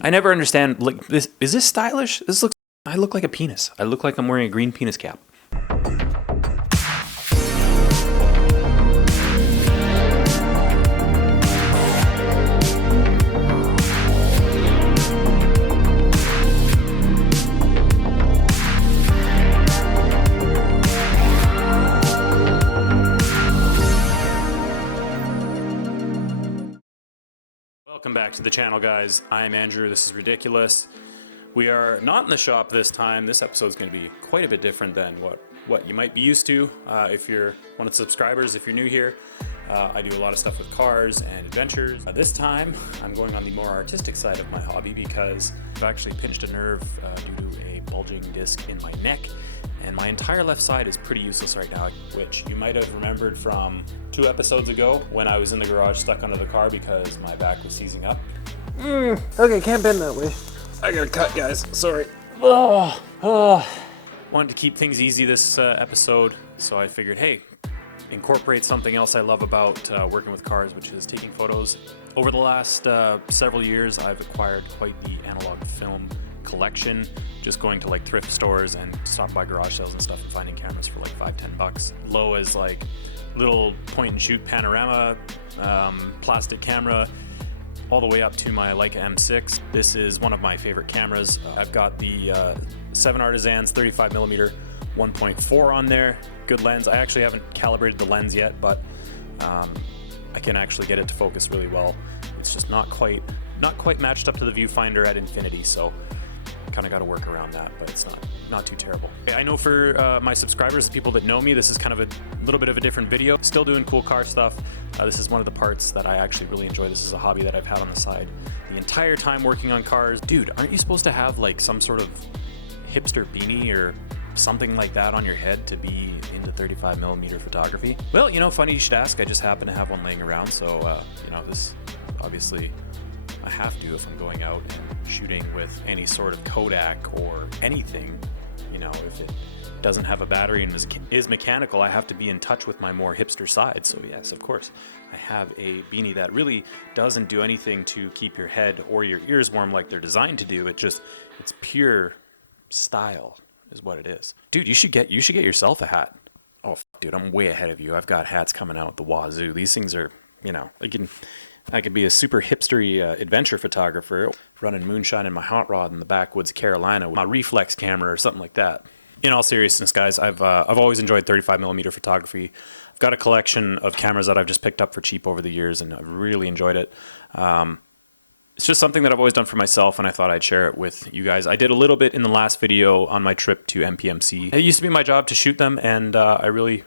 I never understand, like, this, is this stylish? I look like a penis. I look like I'm wearing a green penis cap. Welcome back to the channel, guys. I'm Andrew. This is ridiculous. We are not in the shop this time. This episode is going to be quite a bit different than what you might be used to if you're one of the subscribers. If you're new here, I do a lot of stuff with cars and adventures. This time, I'm going on the more artistic side of my hobby because I've actually pinched a nerve due to a bulging disc in my neck. And my entire left side is pretty useless right now, which you might have remembered from 2 episodes ago when I was in the garage stuck under the car because my back was seizing up. Okay, can't bend that way. I got a cut, guys. Sorry. Wanted to keep things easy this episode, so I figured, hey, incorporate something else I love about working with cars, which is taking photos. Over the last several years, I've acquired quite the analog film collection, just going to like thrift stores and stopping by garage sales and stuff and finding cameras for like $5-10. Low as like little point and shoot panorama plastic camera, all the way up to my Leica M6. This is one of my favorite cameras. I've got the 7 Artisans 35mm 1.4 on there. Good lens. I actually haven't calibrated the lens yet, but I can actually get it to focus really well. It's just not quite matched up to the viewfinder at infinity, so kind of got to work around that, but it's not too terrible. I know for my subscribers, the people that know me, this is kind of a little bit of a different video. Still doing cool car stuff. This is one of the parts that I actually really enjoy. This is a hobby that I've had on the side the entire time working on cars. Dude, aren't you supposed to have like some sort of hipster beanie or something like that on your head to be into 35mm photography? Well, you know, funny you should ask. I just happen to have one laying around, so you know, this obviously I have to if I'm going out and shooting with any sort of Kodak or anything. You know, if it doesn't have a battery and is mechanical, I have to be in touch with my more hipster side. So yes, of course, I have a beanie that really doesn't do anything to keep your head or your ears warm like they're designed to do. It's pure style is what it is. Dude, you should get yourself a hat. Oh, dude, I'm way ahead of you. I've got hats coming out the wazoo. These things are, you know, I could be a super hipstery adventure photographer running moonshine in my hot rod in the backwoods of Carolina with my reflex camera or something like that. In all seriousness, guys, I've always enjoyed 35mm photography. I've got a collection of cameras that I've just picked up for cheap over the years, and I've really enjoyed it. It's just something that I've always done for myself, and I thought I'd share it with you guys. I did a little bit in the last video on my trip to MPMC. It used to be my job to shoot them, and I really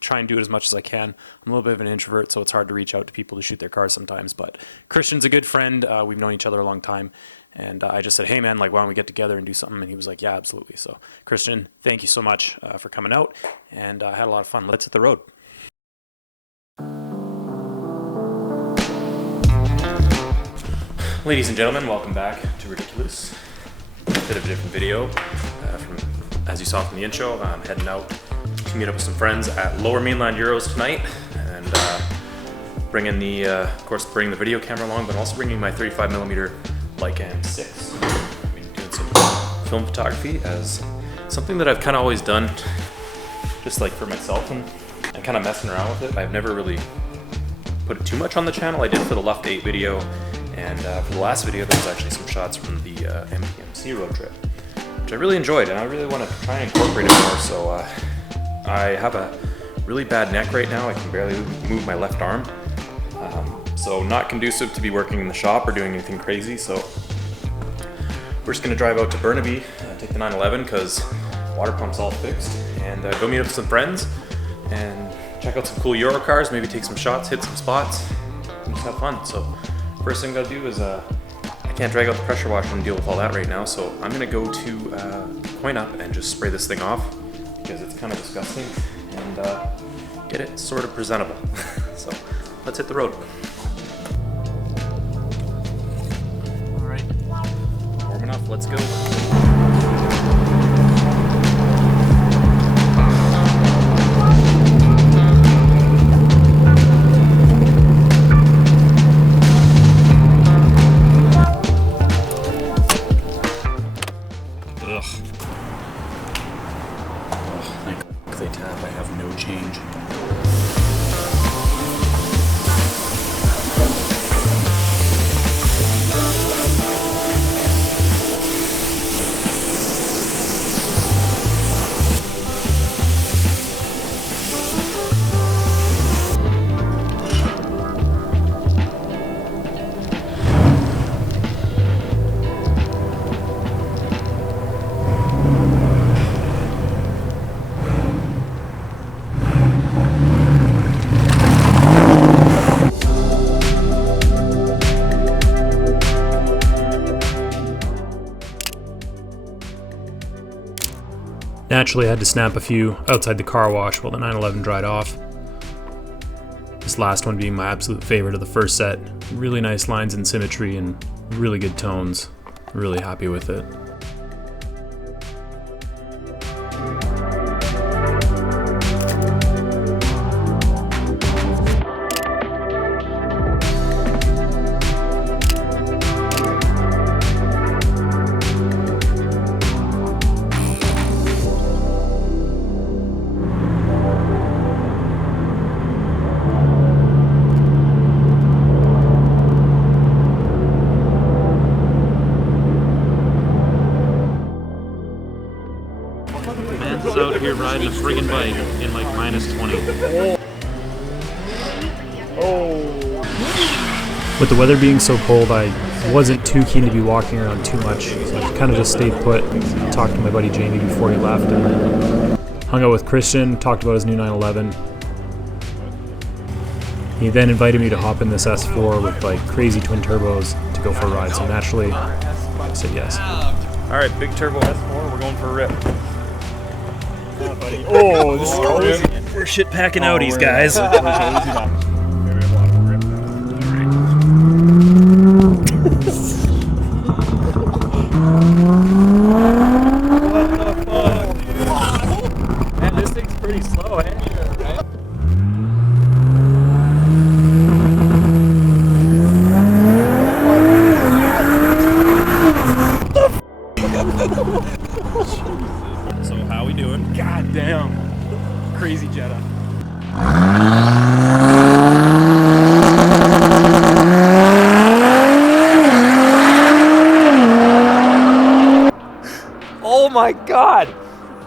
try and do it as much as I can. I'm a little bit of an introvert, so it's hard to reach out to people to shoot their cars sometimes, but Christian's a good friend. We've known each other a long time, and I just said, hey man, like, why don't we get together and do something? And he was like, yeah, absolutely. So Christian, thank you so much for coming out, and I had a lot of fun. Let's hit the road. Ladies and gentlemen, welcome back to Ridiculous. A bit of a different video. As you saw from the intro, I'm heading out to meet up with some friends at Lower Mainland Euros tonight, and bringing the video camera along, but also bringing my 35mm Leica M6. I've been doing some film photography as something that I've kind of always done, just like for myself and kind of messing around with it. I've never really put it too much on the channel. I did for the Left 8 video. And for the last video, there was actually some shots from the MPMC road trip, which I really enjoyed, and I really want to try and incorporate it more. So I have a really bad neck right now. I can barely move my left arm. So not conducive to be working in the shop or doing anything crazy. So we're just going to drive out to Burnaby, take the 911 because water pump's all fixed, and go meet up with some friends and check out some cool Euro cars, maybe take some shots, hit some spots, and just have fun. So first thing I gotta do is, I can't drag out the pressure washer and deal with all that right now, so I'm gonna go to Coin Up and just spray this thing off because it's kind of disgusting, and get it sort of presentable. So let's hit the road. All right, warm enough, let's go. Naturally, I had to snap a few outside the car wash while the 911 dried off. This last one being my absolute favorite of the first set. Really nice lines and symmetry and really good tones. Really happy with it. Man's out here riding a friggin' bike in like -20. With the weather being so cold, I wasn't too keen to be walking around too much, so I kind of just stayed put, talked to my buddy Jamie before he left, and then hung out with Christian, talked about his new 911. He then invited me to hop in this S4 with like crazy twin turbos to go for a ride, so naturally I said yes. Alright, big turbo S4, we're going for a rip. Oh, this is crazy. We're shit packing Audis, guys. Man, this thing's pretty slow, eh? So how we doing? God damn. Crazy Jetta. Oh my god!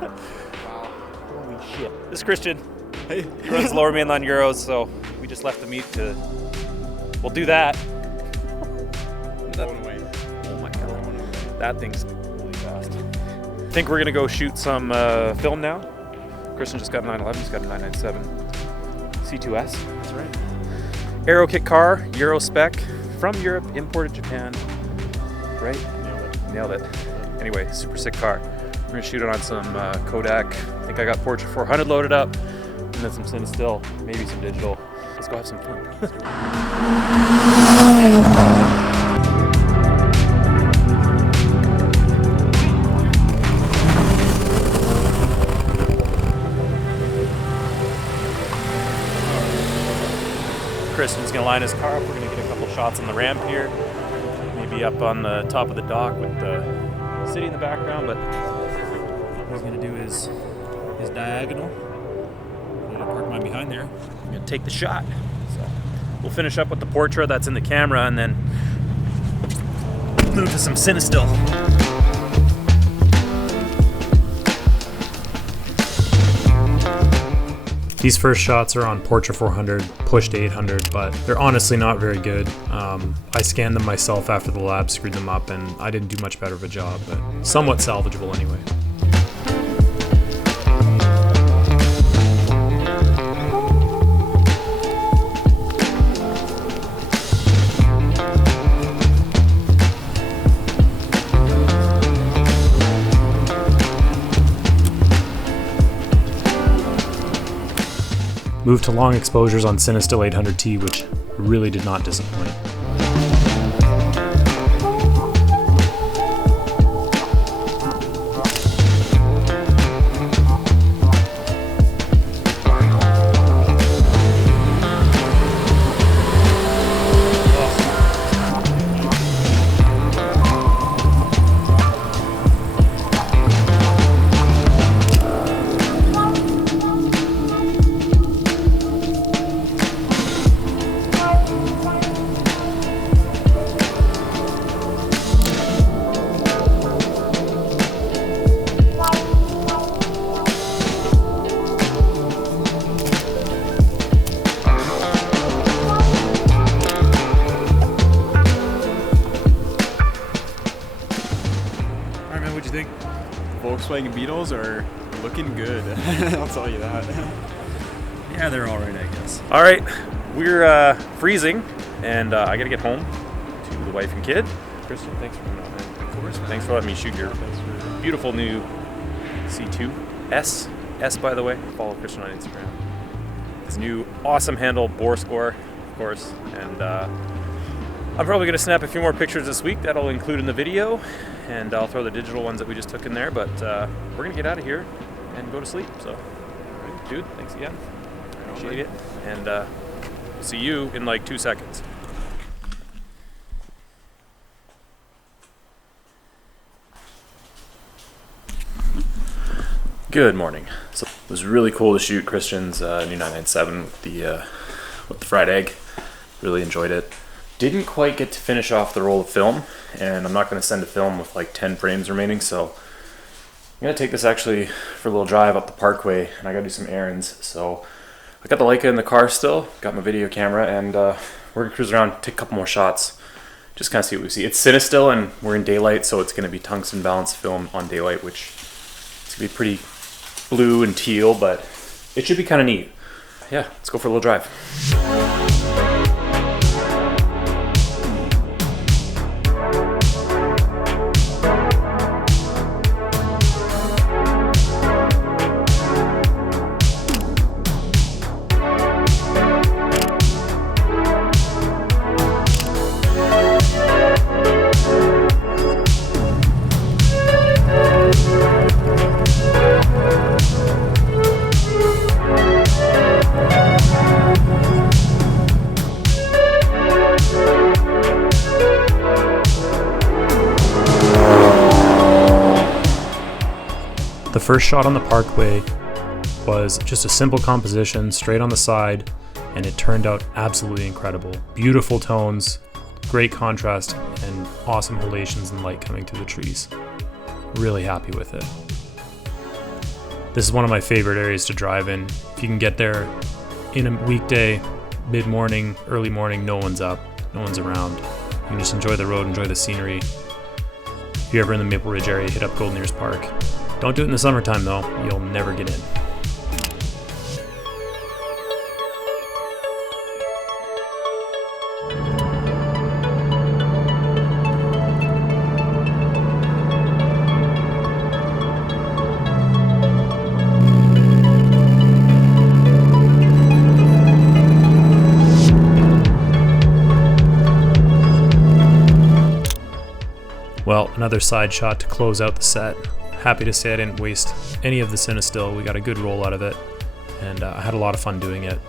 Holy shit. This is Christian. He runs lower mainline Euros, so we just left the meet to... We'll do that. Oh my god. That thing's really fast. I think we're gonna go shoot some film now. Christian just got a 911, he's got a 997 C2S. That's right. Aero kit car, Euro spec, from Europe, imported Japan. Right? Nailed it. Anyway, super sick car. We're gonna shoot it on some Kodak. I think I got Porsche 400 loaded up, and then some Cinestill, maybe some digital. Let's go have some fun. Kristen's gonna line his car up. We're gonna get a couple shots on the ramp here, maybe up on the top of the dock with the city in the background. But what he's gonna do is his diagonal. I'm gonna park mine behind there. I'm gonna take the shot. So we'll finish up with the Portra that's in the camera, and then move to some Cinestill. These first shots are on Porsche 400, pushed to 800, but they're honestly not very good. I scanned them myself after the lab, screwed them up, and I didn't do much better of a job, but somewhat salvageable anyway. Moved to long exposures on Cinestill 800T, which really did not disappoint. What'd you think? Volkswagen Beetles are looking good. I'll tell you that. Yeah, they're all right, I guess. All right, we're freezing, and I gotta get home to the wife and kid. Kristen, thanks for coming out, man. Of course. Thanks for letting me shoot your beautiful new C2. 911'S, S by the way. Follow Christian on Instagram. His new awesome handle, bore score, of course. And I'm probably going to snap a few more pictures this week that I'll include in the video. And I'll throw the digital ones that we just took in there. But we're going to get out of here and go to sleep. So, dude, thanks again. Appreciate it. And see you in like 2 seconds. Good morning. So it was really cool to shoot Christian's new 997 with the fried egg. Really enjoyed it. Didn't quite get to finish off the roll of film, and I'm not going to send a film with like 10 frames remaining, so I'm going to take this actually for a little drive up the parkway, and I got to do some errands. So I got the Leica in the car still, got my video camera, and we're going to cruise around, take a couple more shots, just kind of see what we see. It's cine still, and we're in daylight, so it's going to be tungsten balanced film on daylight, which it's going to be pretty blue and teal, but it should be kind of neat. Yeah, let's go for a little drive. The first shot on the parkway was just a simple composition straight on the side, and it turned out absolutely incredible. Beautiful tones, great contrast, and awesome halations and light coming through the trees. Really happy with it. This is one of my favorite areas to drive in. If you can get there in a weekday, mid-morning, early morning, no one's up, no one's around. You can just enjoy the road, enjoy the scenery. If you're ever in the Maple Ridge area, hit up Golden Ears Park. Don't do it in the summertime though, you'll never get in. Well, another side shot to close out the set. Happy to say I didn't waste any of the Cinestill. We got a good roll out of it, and I had a lot of fun doing it.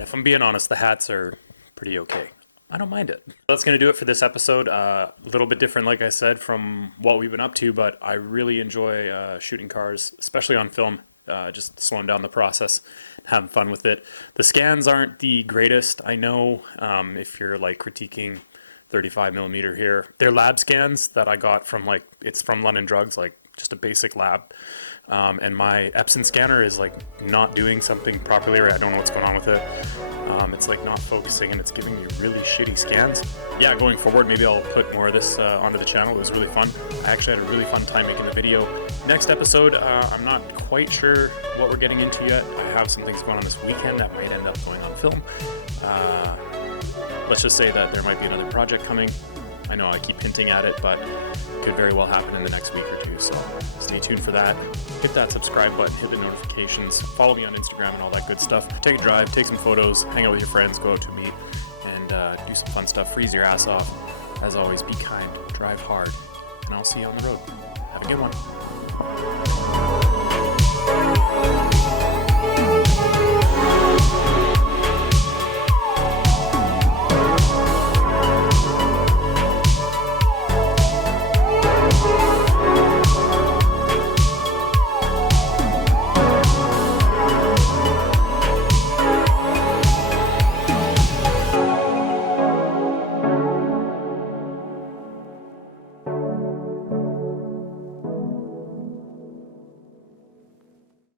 If I'm being honest, the hats are pretty okay. I don't mind it. That's going to do it for this episode. A little bit different, like I said, from what we've been up to, but I really enjoy shooting cars, especially on film, just slowing down the process, having fun with it. The scans aren't the greatest, I know, if you're like critiquing 35 millimeter here. They're lab scans that I got from it's from London Drugs, like just a basic lab. And my Epson scanner is like not doing something properly, or I don't know what's going on with it. It's like not focusing, and it's giving me really shitty scans. Yeah, going forward, maybe I'll put more of this onto the channel. It was really fun. I actually had a really fun time making the video. Next episode, I'm not quite sure what we're getting into yet. I have some things going on this weekend that might end up going on film. Let's just say that there might be another project coming. I know I keep hinting at it, but it could very well happen in the next week or two, so stay tuned for that. Hit that subscribe button, hit the notifications, follow me on Instagram and all that good stuff. Take a drive, take some photos, hang out with your friends, go out to meet, and do some fun stuff. Freeze your ass off. As always, be kind, drive hard, and I'll see you on the road. Have a good one.